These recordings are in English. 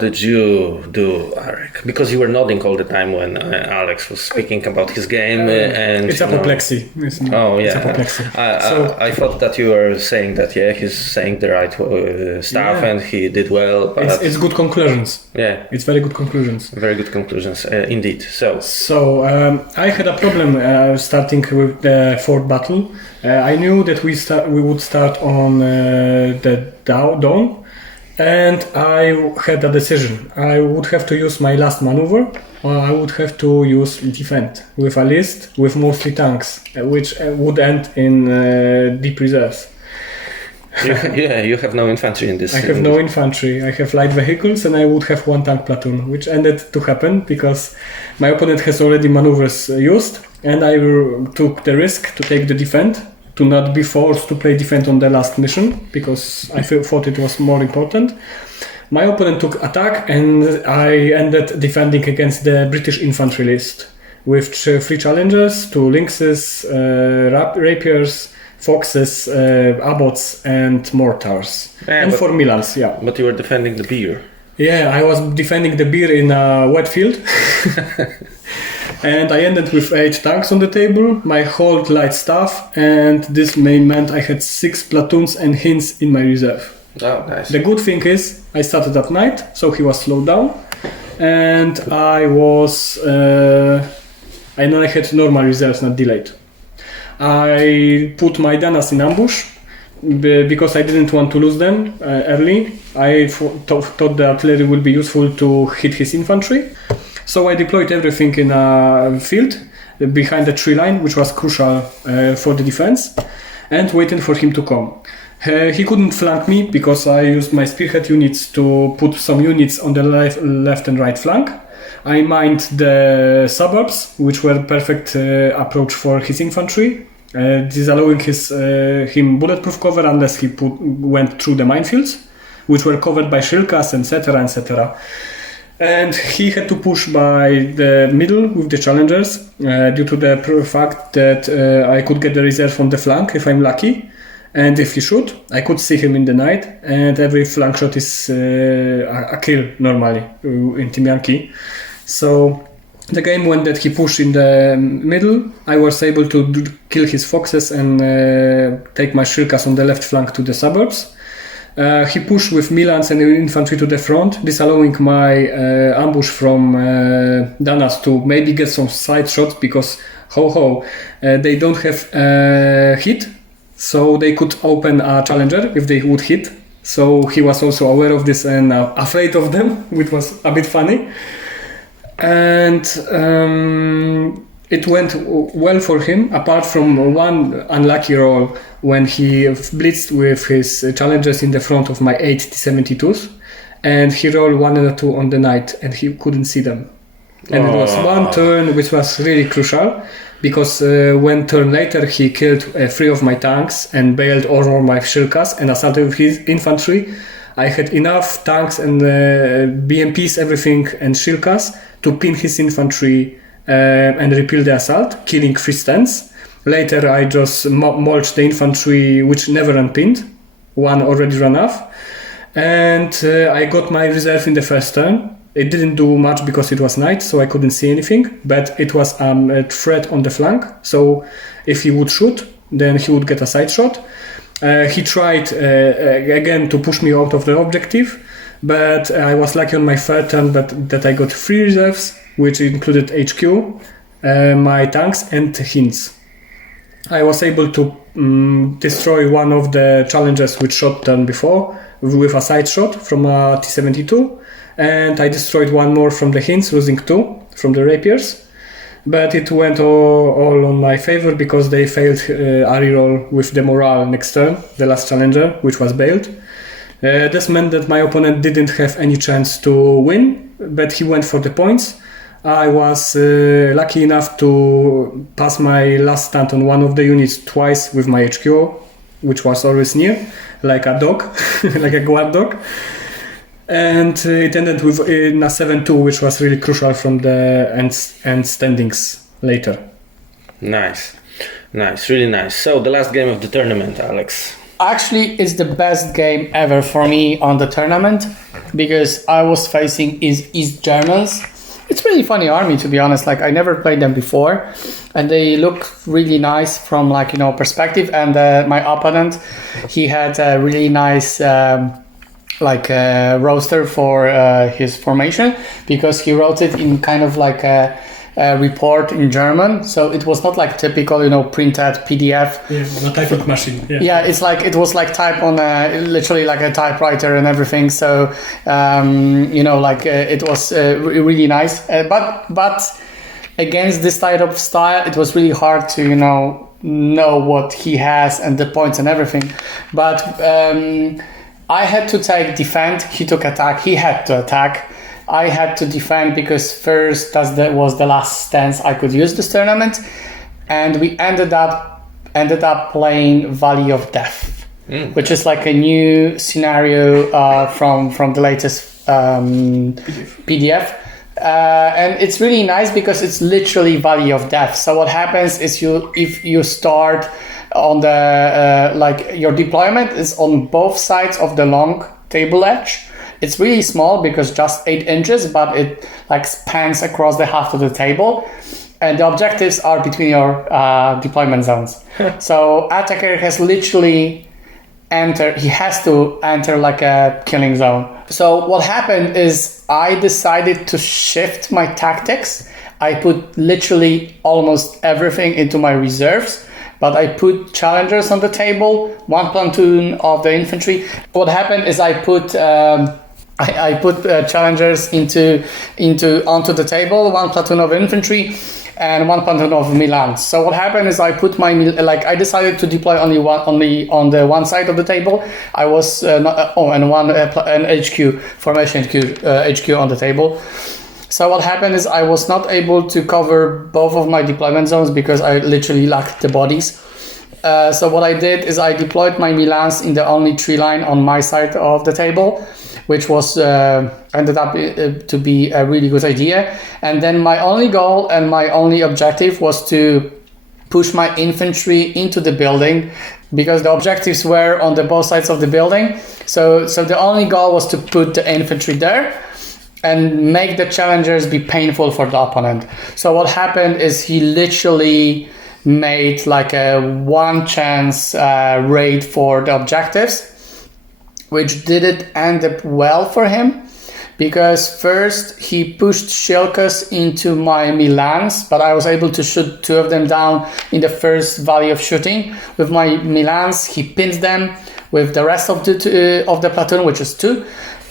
what did you do, Arek? Because you were nodding all the time when Alex was speaking about his game. And it's apoplexy. Oh, yeah. It's apoplexy. I thought that you were saying that, he's saying the right stuff and he did well. But it's good conclusions. Yeah. It's very good conclusions. Very good conclusions, indeed. So I had a problem starting with the fourth battle. I knew that we would start on the dawn. And I had a decision. I would have to use my last maneuver, or I would have to use defend with a list with mostly tanks, which would end in deep reserves. You have no infantry in this. I have no infantry. I have light vehicles, and I would have one tank platoon, which ended to happen because my opponent has already maneuvers used, and I took the risk to take the defend, to not be forced to play defense on the last mission, because I thought it was more important. My opponent took attack, and I ended defending against the British infantry list with 3 challengers, 2 lynxes, rapiers, foxes, abbots, and mortars, and 4 Milans. Yeah. But you were defending the beer. Yeah, I was defending the beer in a wet field. And I ended with 8 tanks on the table, my whole light staff, and this meant I had 6 platoons and hints in my reserve. Oh, nice. The good thing is, I started at night, so he was slowed down, and I had normal reserves, not delayed. I put my Danas in ambush, because I didn't want to lose them early. I thought the artillery would be useful to hit his infantry. So I deployed everything in a field behind the tree line, which was crucial for the defense, and waited for him to come. He couldn't flank me because I used my spearhead units to put some units on the left and right flank. I mined the suburbs, which were perfect approach for his infantry, disallowing him bulletproof cover unless he went through the minefields, which were covered by shilkas, etc., etc. And he had to push by the middle with the challengers due to the fact that I could get the reserve on the flank if I'm lucky. And if he shoot, I could see him in the night, and every flank shot is a kill normally in Team Yankee. So the game when that he pushed in the middle, I was able to kill his foxes and take my shilkas on the left flank to the suburbs. He pushed with Milans and infantry to the front, disallowing my ambush from Danas to maybe get some side shots because they don't have hit, so they could open a challenger if they would hit. So he was also aware of this and afraid of them, which was a bit funny. And it went well for him, apart from one unlucky roll when he blitzed with his challengers in the front of my 8 T-72s, and he rolled 1 and 2 on the night, and he couldn't see them. And it was one turn which was really crucial, because one turn later he killed 3 of my tanks and bailed all my shilkas and assaulted with his infantry. I had enough tanks and BMPs, everything, and shilkas to pin his infantry and repel the assault, killing 3 stands. Later I just mulched the infantry, which never unpinned. One already ran off. And I got my reserve in the first turn. It didn't do much because it was night, so I couldn't see anything. But it was a threat on the flank. So if he would shoot, then he would get a side shot. He tried again to push me out of the objective. But I was lucky on my third turn that I got 3 reserves, which included HQ, my tanks, and hints. I was able to destroy one of the challengers which shot turn before with a side shot from a T-72, and I destroyed one more from the hints, losing 2 from the rapiers. But it went all on my favor because they failed a reroll with the morale next turn, the last challenger, which was bailed. This meant that my opponent didn't have any chance to win, but he went for the points. I was lucky enough to pass my last stunt on one of the units twice with my HQ, which was always near, like a dog, like a guard dog. And it ended with a 7-2, which was really crucial from the end standings later. Nice, really nice. So the last game of the tournament, Alex. actually is the best game ever for me on the tournament because I was facing East Germans. It's really funny army, to be honest. Like, I never played them before, and they look really nice from perspective. And my opponent, he had a really nice roster for his formation because he wrote it in kind of like a report in German, so it was not like typical, printed PDF. Yeah, on a typing machine. Yeah, it's like it was like type on literally like a typewriter and everything. So it was really nice. But against this type of style, it was really hard to know what he has and the points and everything. But I had to take defend. He took attack. He had to attack. I had to defend because first that was the last stance I could use this tournament, and we ended up playing Valley of Death, which is like a new scenario from the latest PDF. And it's really nice because it's literally Valley of Death. So what happens is if you start on the your deployment is on both sides of the long table edge. It's really small because just 8 inches, but it spans across the half of the table, and the objectives are between your deployment zones. So attacker has literally he has to enter like a killing zone. So what happened is I decided to shift my tactics. I put literally almost everything into my reserves, but I put challengers on the table, 1 platoon of the infantry. What happened is I put challengers onto the table, 1 platoon of infantry and 1 platoon of Milans. So what happened is I put I decided to deploy only on the one side of the table. I was an HQ formation HQ on the table. So what happened is I was not able to cover both of my deployment zones because I literally lacked the bodies. So what I did is I deployed my Milans in the only tree line on my side of the table, which was ended up to be a really good idea. And then my only goal and my only objective was to push my infantry into the building because the objectives were on the both sides of the building. So the only goal was to put the infantry there and make the challengers be painful for the opponent. So what happened is he literally made like a one chance raid for the objectives, which didn't end up well for him because first he pushed Shilkas into my Milans, but I was able to shoot 2 of them down in the first volley of shooting. With my Milans, he pinned them with the rest of the platoon, which is 2.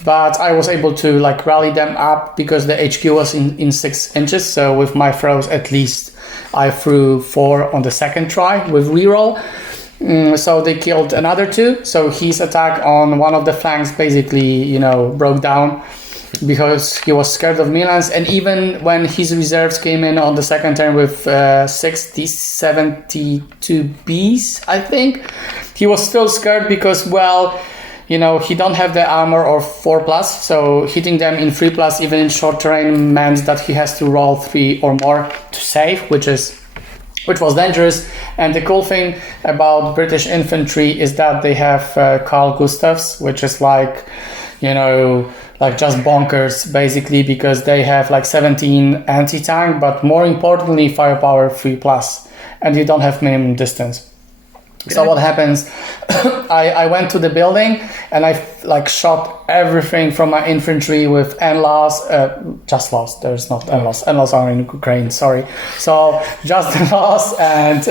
But I was able to rally them up because the HQ was in 6 inches. So with my throws, at least I threw 4 on the second try with reroll. So they killed another 2. So his attack on one of the flanks basically, broke down because he was scared of Milans. And even when his reserves came in on the second turn with 72 Bs, I think, he was still scared because, he don't have the armor or 4+, so hitting them in 3+, even in short terrain, meant that he has to roll 3 or more to save, which was dangerous. And the cool thing about British infantry is that they have Carl Gustavs, which is just bonkers, basically, because they have 17 anti-tank, but more importantly, firepower 3+, and you don't have minimum distance. So what happens, I went to the building and I shot everything from my infantry with NLAWs, just lost, there's not NLAWs, NLAWs are in Ukraine, sorry. So just NLAWs and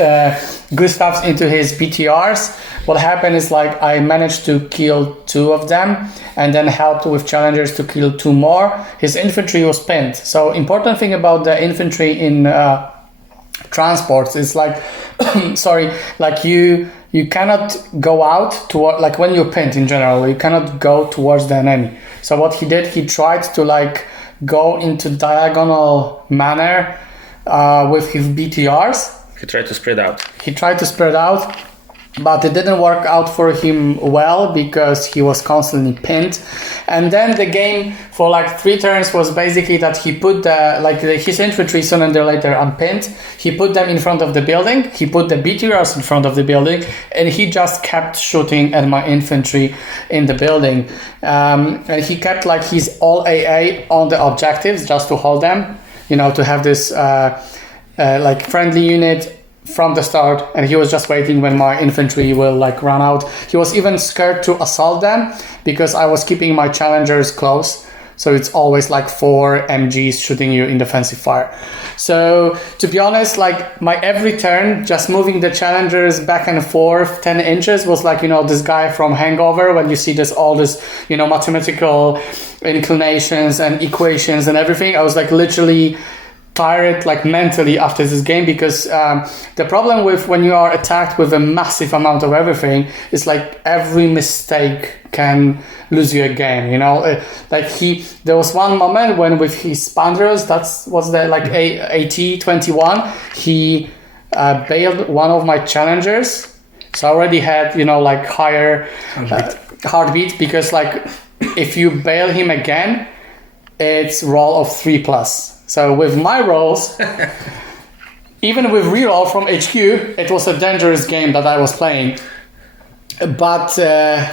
Gustavs into his BTRs. What happened is I managed to kill 2 of them and then helped with challengers to kill 2 more. His infantry was pinned. So important thing about the infantry in transports is you cannot go out toward when you're pinned in general, you cannot go towards the enemy. So what he did, he tried to go into diagonal manner with his BTRs. He tried to spread out. but it didn't work out for him well because he was constantly pinned. And then the game for like 3 turns was basically that he put his infantry sooner or later unpinned. He put them in front of the building. He put the BTRs in front of the building, and he just kept shooting at my infantry in the building. And he kept like his all AA on the objectives just to hold them, to have this like friendly unit from the start, and he was just waiting when my infantry will like run out. He was even scared to assault them because I was keeping my challengers close, so it's always like 4 MGs shooting you in defensive fire. So to be honest, like my every turn just moving the challengers back and forth 10 inches was like, this guy from Hangover, when you see all this mathematical inclinations and equations and everything. I was like literally tired like mentally after this game, because the problem with when you are attacked with a massive amount of everything is like every mistake can lose you a game. There was one moment when with his Spandrels, was the like AT-21, he bailed one of my challengers, so I already had like higher heartbeat, because like if you bail him again, it's roll of 3+. So with my rolls, even with reroll from HQ, it was a dangerous game that I was playing. But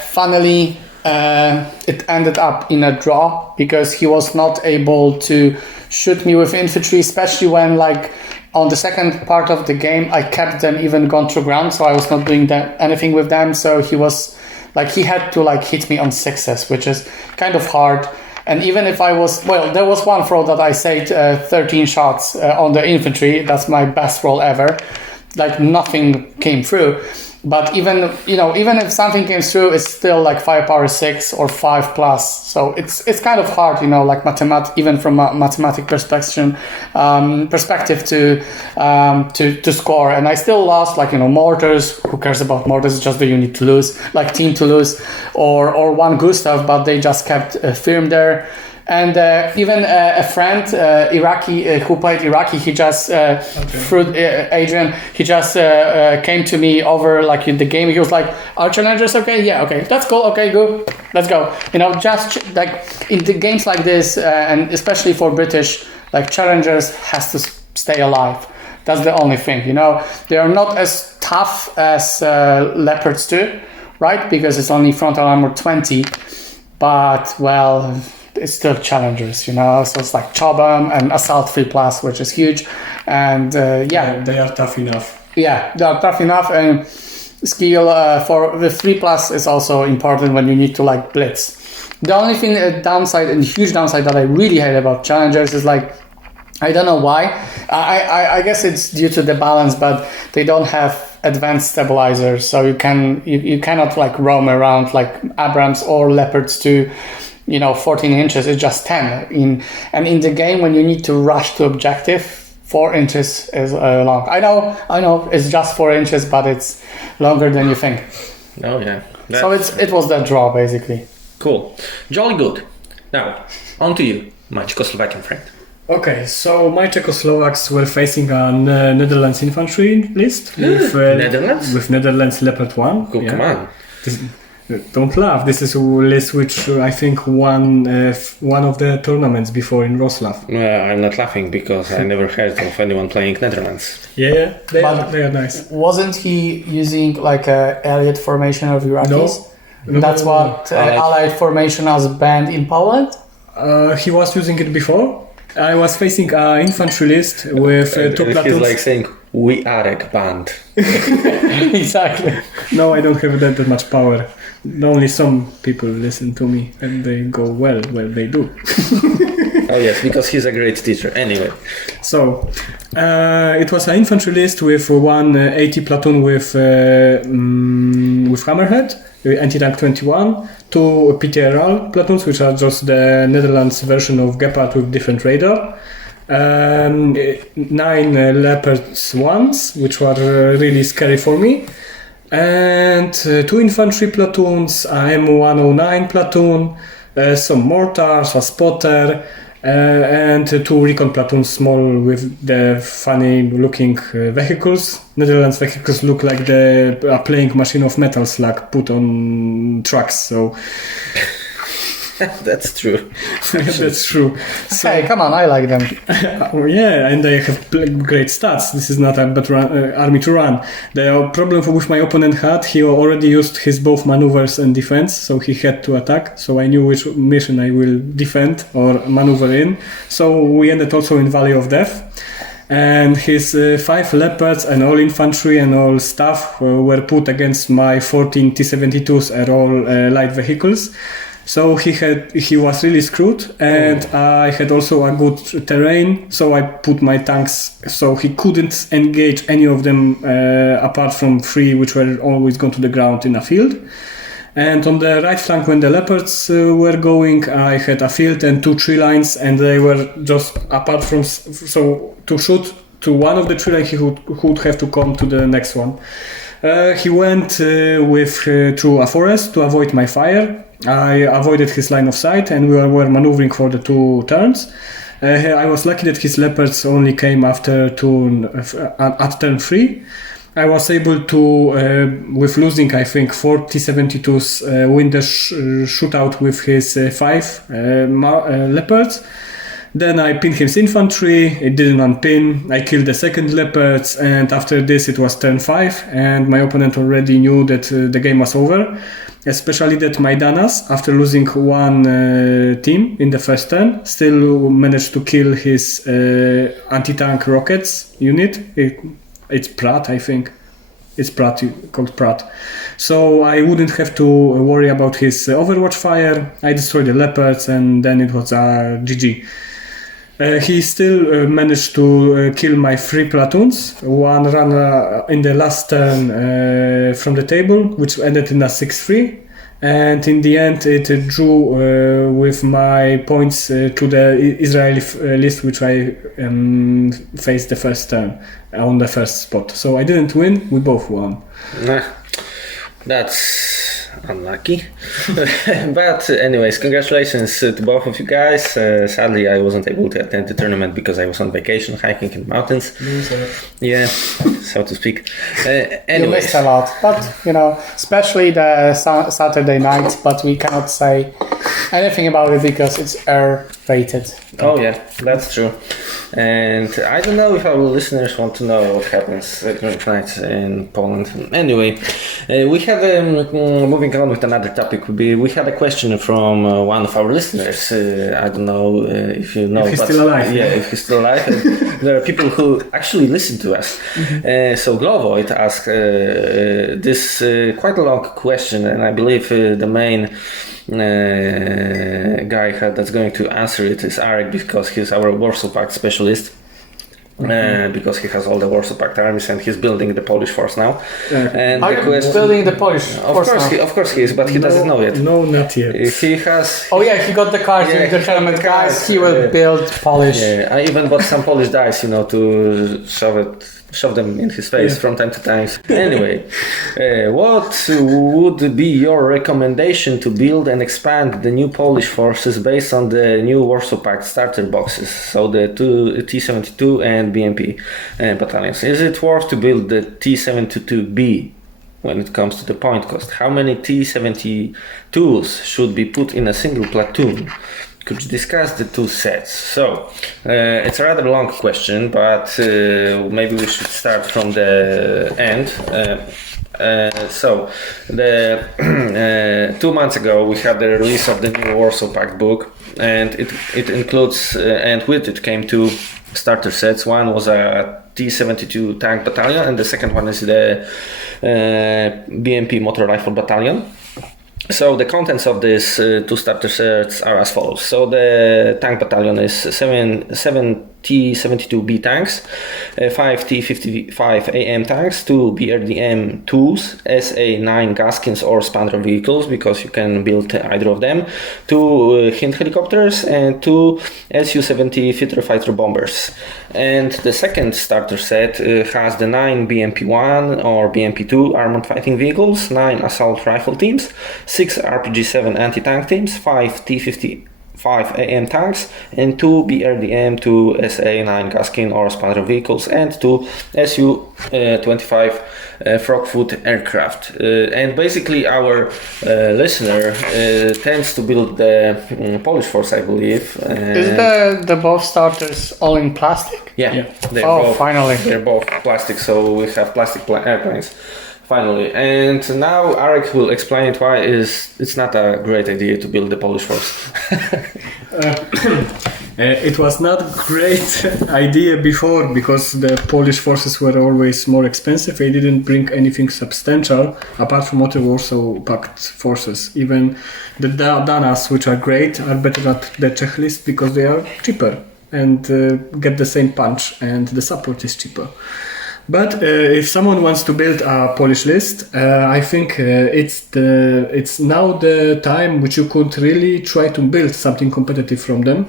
finally, it ended up in a draw because he was not able to shoot me with infantry, especially when like on the second part of the game, I kept them even gone to ground, so I was not doing anything with them. So he was like, he had to like hit me on 6s, which is kind of hard. And even if there was one throw that I saved 13 shots on the infantry. That's my best roll ever. Like nothing came through. But even if something came through, it's still like 5^6 or 5+. So it's kind of hard, like even from a mathematic perspective to score. And I still lost, like mortars. Who cares about mortars? It's just the unit to lose, like team to lose, or one Gustav, but they just kept firm there. And even a friend, Iraqi, who played Iraqi, he just, through Adrian, he just came to me over like in the game. He was like, "Are challengers okay? Yeah, okay, that's cool. Okay, good, let's go." Just like in the games like this, and especially for British, like challengers has to stay alive. That's the only thing. They are not as tough as Leopards do, right? Because it's only frontal armor 20, but well, it's still challengers, so it's like Chobam and Assault 3+, which is huge. And yeah, they are tough enough. Yeah, they are tough enough, and skill for the 3+ is also important when you need to like blitz. The only thing, downside and huge downside that I really hate about challengers is like, I don't know why. I guess it's due to the balance, but they don't have advanced stabilizers, so you cannot like roam around like Abrams or Leopards to 14 inches. It's just 10 in the game when you need to rush to objective. 4 inches is long. I know it's just 4 inches, but it's longer than you think. Oh yeah. So it was that draw basically. Cool, jolly good. Now on to you, my Czechoslovakian friend. Okay, so my Czechoslovaks were facing a Netherlands infantry list with Netherlands Leopard 1. Cool, yeah. Come on. Don't laugh. This is a list which I think won one of the tournaments before in Wrocław. I'm not laughing because I never heard of anyone playing Netherlands. Yeah, they are nice. Wasn't he using like a Elliott formation of Iraqis? No. That's what Allied formation was banned in Poland? He was using it before. I was facing an infantry list with 2 platoons. He's like saying, "We Arek band." Exactly. No, I don't have that much power. Only some people listen to me and they go, well, they do. Oh yes, because he's a great teacher. Anyway. So, it was an infantry list with 180 platoon with Hammerhead, anti-tank 21, 2 PTRL platoons, which are just the Netherlands version of Gepard with different radar, 9 Leopards 1s, which were really scary for me, and 2 infantry platoons, a M109 platoon, some mortars, a spotter, and 2 recon platoons, small with the funny-looking vehicles. Netherlands vehicles look like the playing machine of metal slug put on trucks. So That's true. that's true. So, Hey, come on, I like them. yeah, and they have great stats. This is not a bad army to run. The problem which my opponent had, he already used his both maneuvers and defense, so he had to attack. So I knew which mission I will defend or maneuver in. So we ended also in Valley of Death. And his 5 leopards and all infantry and all stuff were put against my 14 T-72s and all light vehicles. So he was really screwed, and I had also a good terrain, so I put my tanks so he couldn't engage any of them apart from 3 which were always gone to the ground in a field. And on the right flank, when the leopards were going, I had a field and 2 tree lines, and they were just apart from, so to shoot to one of the tree lines, he would have to come to the next one. He went through a forest to avoid my fire. I avoided his line of sight, and we were maneuvering for the 2 turns. I was lucky that his leopards only came after at turn 3. I was able to, with losing I think 4 T-72s, win the shootout with his 5 leopards. Then I pinned his infantry, it didn't unpin, I killed the second leopards, and after this it was turn 5, and my opponent already knew that the game was over. Especially that my Danas, after losing 1 team in the first turn, still managed to kill his anti-tank rockets unit. It's Pratt, I think. It's Pratt, called Pratt. So I wouldn't have to worry about his Overwatch fire. I destroyed the leopards, and then it was GG. He still managed to kill my 3 platoons. 1 ran in the last turn from the table, which ended in a 6-3. And in the end, it drew with my points to the Israeli list, which I faced the first turn on the first spot. So I didn't win, we both won. Nah, that's unlucky. But anyways, congratulations to both of you guys. Sadly, I wasn't able to attend the tournament because I was on vacation hiking in the mountains. Yeah, so to speak. You Anyways. missed a lot, but especially the Saturday night, but we cannot say anything about it because it's air-rated. Oh yeah, that's true. And I don't know if our listeners want to know what happens during nights in Poland. Anyway, we had, moving on with another topic, we had a question from one of our listeners. I don't know if you know. If he's still alive. Yeah, if he's still alive. There are people who actually listen to us. So Glovoid asked this quite a long question, and I believe the main guy that's going to answer it is Arek, because he's our Warsaw Pact specialist. Because he has all the Warsaw Pact armies and he's building the Polish force now. And Are you building the Polish force now? Of course he is, but he doesn't know yet. No, not yet. He has. Oh yeah, he got the cards Yeah, in the he tournament, got the guys. cards, He will build Polish. Yeah, I even bought some Polish dice, to shove them in his face from time to time. Anyway, what would be your recommendation to build and expand the new Polish forces based on the new Warsaw Pact starter boxes? So the 2 T-72 and BMP battalions. Is it worth to build the T-72B when it comes to the point cost? How many T-72s should be put in a single platoon? Could you discuss the 2 sets? So, it's a rather long question, but maybe we should start from the end. So, 2 months ago, we had the release of the new Warsaw Pact book, and it includes, and with it came 2 starter sets. One was a T-72 tank battalion, and the second one is the BMP motor rifle battalion. So the contents of these 2 starter sets are as follows. So the tank battalion is 7 T-72B tanks, 5 T-55AM tanks, 2 BRDM-2s, SA-9 Gaskins or Spandler vehicles, because you can build either of them, 2 Hind helicopters, and 2 Su-70 fighter bombers. And the second starter set has the 9 BMP-1 or BMP-2 armored fighting vehicles, 9 assault rifle teams, 6 RPG-7 anti-tank teams, 5 T-50 5 AM tanks and 2 BRDM, 2 SA-9 Gaskin or Spanner vehicles, and 2 Su-25 Frogfoot aircraft. And basically our listener tends to build the Polish force, I believe. Is the both starters all in plastic? Yeah. Finally. They're both plastic, so we have plastic airplanes. Finally, and now Arek will explain why it's not a great idea to build the Polish force. It was not a great idea before because the Polish forces were always more expensive. They didn't bring anything substantial apart from what the Warsaw Pact forces. Even the Danas, which are great, are better at the Czech list because they are cheaper and get the same punch, and the support is cheaper. But if someone wants to build a Polish list, I think it's now the time which you could really try to build something competitive from them.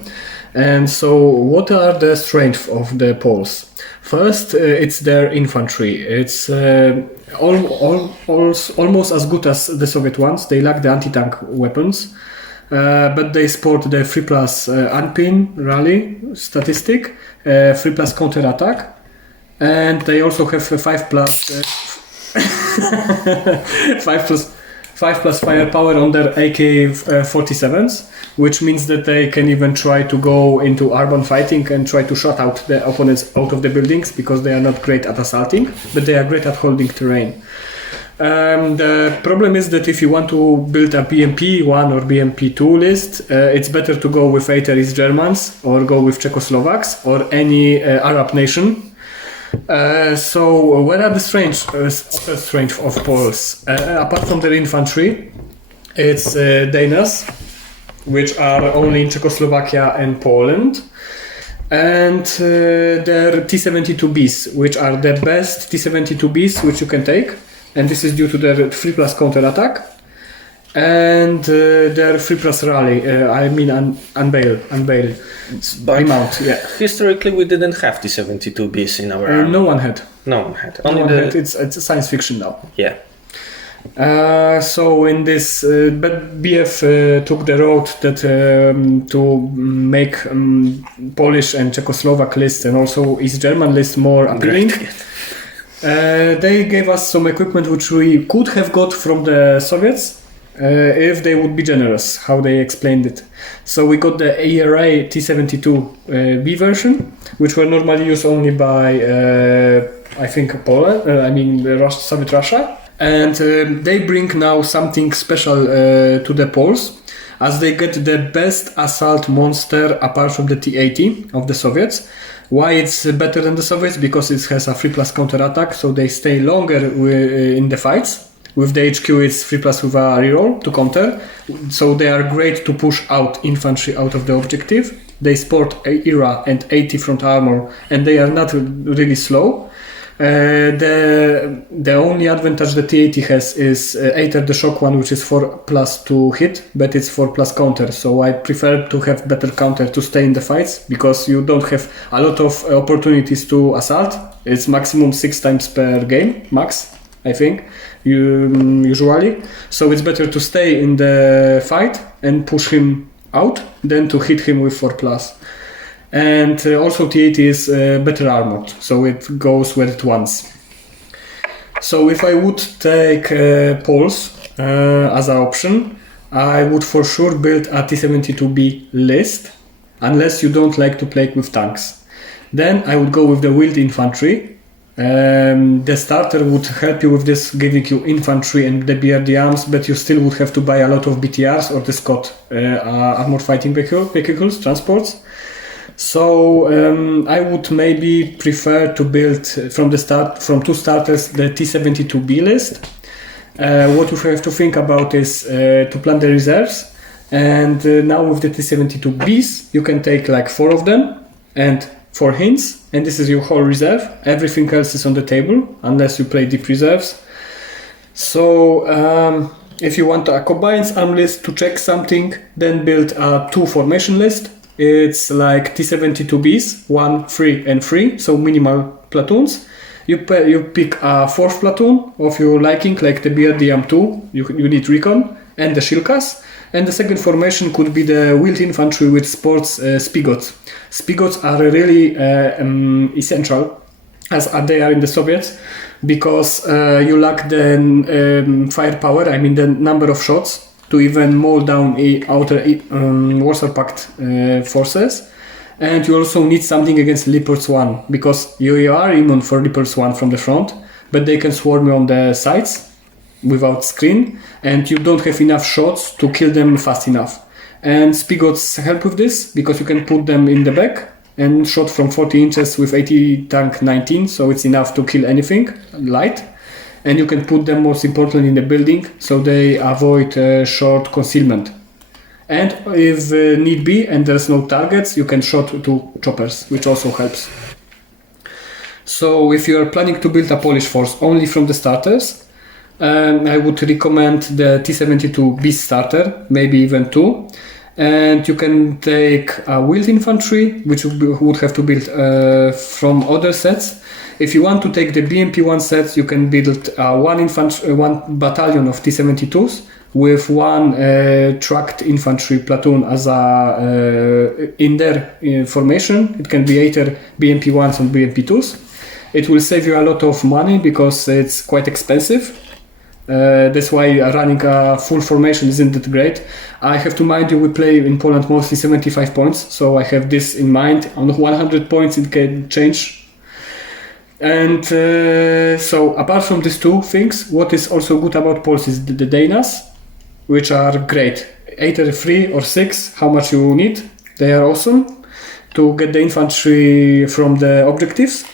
And so, what are the strengths of the Poles? First, it's their infantry. It's almost as good as the Soviet ones. They lack the anti-tank weapons, but they sport the 3+ Anpin rally statistic, 3+ counter-attack. And they also have 5+ firepower on their AK-47s, which means that they can even try to go into urban fighting and try to shut out the opponents out of the buildings, because they are not great at assaulting, but they are great at holding terrain. The problem is that if you want to build a BMP-1 or BMP-2 list, it's better to go with 8 East Germans or go with Czechoslovaks or any Arab nation. So what are the strengths of Poles? Apart from their infantry, it's Danas, which are only in Czechoslovakia and Poland, and their T-72Bs, which are the best T-72Bs which you can take, and this is due to their 3+ counter-attack and their 3+ rally, unveil. Remount, yeah. Historically, we didn't have T-72Bs in our army. No one had. It's a science fiction now. Yeah. So in this, but BF took the road that to make Polish and Czechoslovak lists and also East German lists more appealing. They gave us some equipment which we could have got from the Soviets. If they would be generous, how they explained it. So we got the ARA T-72B version, which were normally used only by, I think, Poland, Soviet Russia. And they bring now something special to the Poles, as they get the best assault monster apart from the T-80 of the Soviets. Why it's better than the Soviets? Because it has a 3+ counter-attack, so they stay longer in the fights. With the HQ, it's 3+ with a reroll to counter. So they are great to push out infantry out of the objective. They sport ERA and 80 front armor, and they are not really slow. The only advantage the T-80 has is either the shock one, which is 4+ to hit, but it's 4+ counter. So I prefer to have better counter to stay in the fights, because you don't have a lot of opportunities to assault. It's maximum 6 times per game, max, I think, usually. So it's better to stay in the fight and push him out than to hit him with 4+. And also T-80 is better armored, so it goes where it wants. So if I would take Poles as an option, I would for sure build a T-72B list, unless you don't like to play with tanks. Then I would go with the wheeled infantry. The starter would help you with this, giving you infantry and the BRD arms, but you still would have to buy a lot of BTRs or the Scott armored fighting vehicles, transports. So I would maybe prefer to build from 2 starters the T-72B list. What you have to think about is to plan the reserves, and now with the T-72Bs you can take like 4 of them and 4 hints, and this is your whole reserve. Everything else is on the table unless you play deep reserves. So if you want a combined arm list to check something, then build a 2 formation list. It's like T-72Bs, 1, 3 and 3, so minimal platoons. You pick a 4th platoon of your liking, like the BRDM2, you need recon, and the Shilkas, And the second formation could be the wheeled infantry with sports spigots. Spigots are really essential, as they are in the Soviets, because you lack the firepower, I mean the number of shots, to even mow down outer Warsaw Pact forces. And you also need something against Leopards 1, because you are immune for Leopards 1 from the front, but they can swarm you on the sides without screen, and you don't have enough shots to kill them fast enough. And Spigots help with this, because you can put them in the back and shot from 40 inches with 80 tank 19, so it's enough to kill anything light. And you can put them, most importantly, in the building, so they avoid short concealment. And if need be and there's no targets, you can shoot to choppers, which also helps. So if you are planning to build a Polish force only from the starters, I would recommend the T-72 Beast starter, maybe even 2. And you can take a wheeled infantry, which would have to build from other sets. If you want to take the BMP-1 sets, you can build one battalion of T-72s with one tracked infantry platoon as in their formation. It can be either BMP-1s or BMP-2s. It will save you a lot of money because it's quite expensive. That's why running a full formation isn't that great. I have to mind you, we play in Poland mostly 75 points, so I have this in mind. On 100 points it can change. And so apart from these two things, what is also good about Poles is the Danas, which are great. Either 3 or 6, how much you need. They are awesome to get the infantry from the objectives.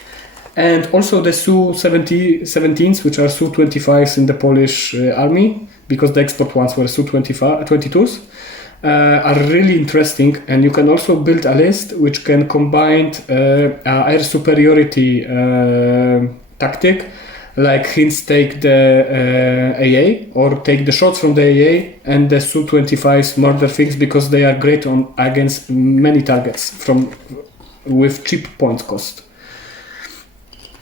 And also the Su-17s, which are Su-25s in the Polish army, because the export ones were Su-22s, are really interesting. And you can also build a list which can combine air superiority tactic, like hints take the AA or take the shots from the AA, and the Su-25s murder things because they are great against many targets with cheap point cost.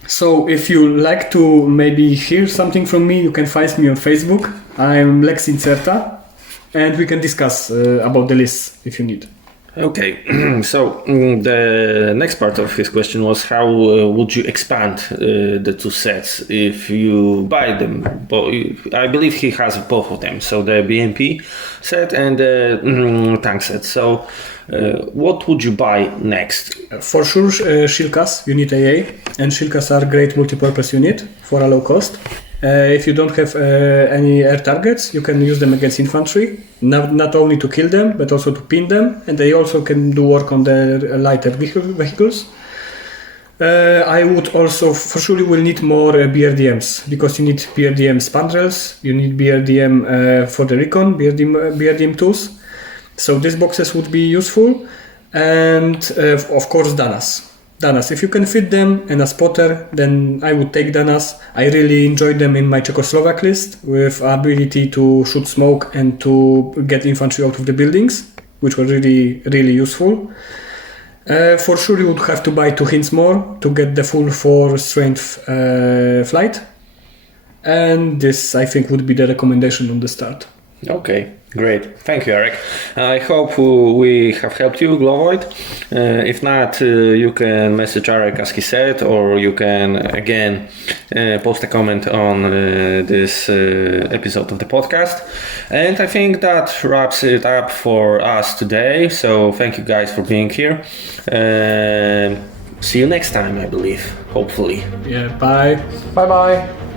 So if you like to maybe hear something from me, you can find me on Facebook. I'm Lex Incerta, and we can discuss about the list if you need. Okay, so the next part of his question was how would you expand the two sets if you buy them? I believe he has both of them, so the BMP set and the tank set. So what would you buy next? For sure, Shilkas, you need AA, and Shilkas are great multi-purpose unit for a low cost. If you don't have any air targets, you can use them against infantry, not only to kill them, but also to pin them, and they also can do work on the lighter vehicles. I would also, for sure, you will need more BRDMs, because you need BRDM spandrels, you need BRDM for the recon, BRDM tools. So these boxes would be useful, and of course Danas. Danas, if you can fit them and a spotter, then I would take Danas. I really enjoyed them in my Czechoslovak list with ability to shoot smoke and to get infantry out of the buildings, which were really, really useful. For sure you would have to buy 2 hints more to get the full 4 strength flight. And this, I think, would be the recommendation on the start. Okay, great. Thank you, Arek. I hope we have helped you, Glovoid. If not, you can message Arek as he said, or you can again post a comment on this episode of the podcast. And I think that wraps it up for us today. So thank you guys for being here. See you next time, I believe, hopefully. Yeah, bye. Bye bye.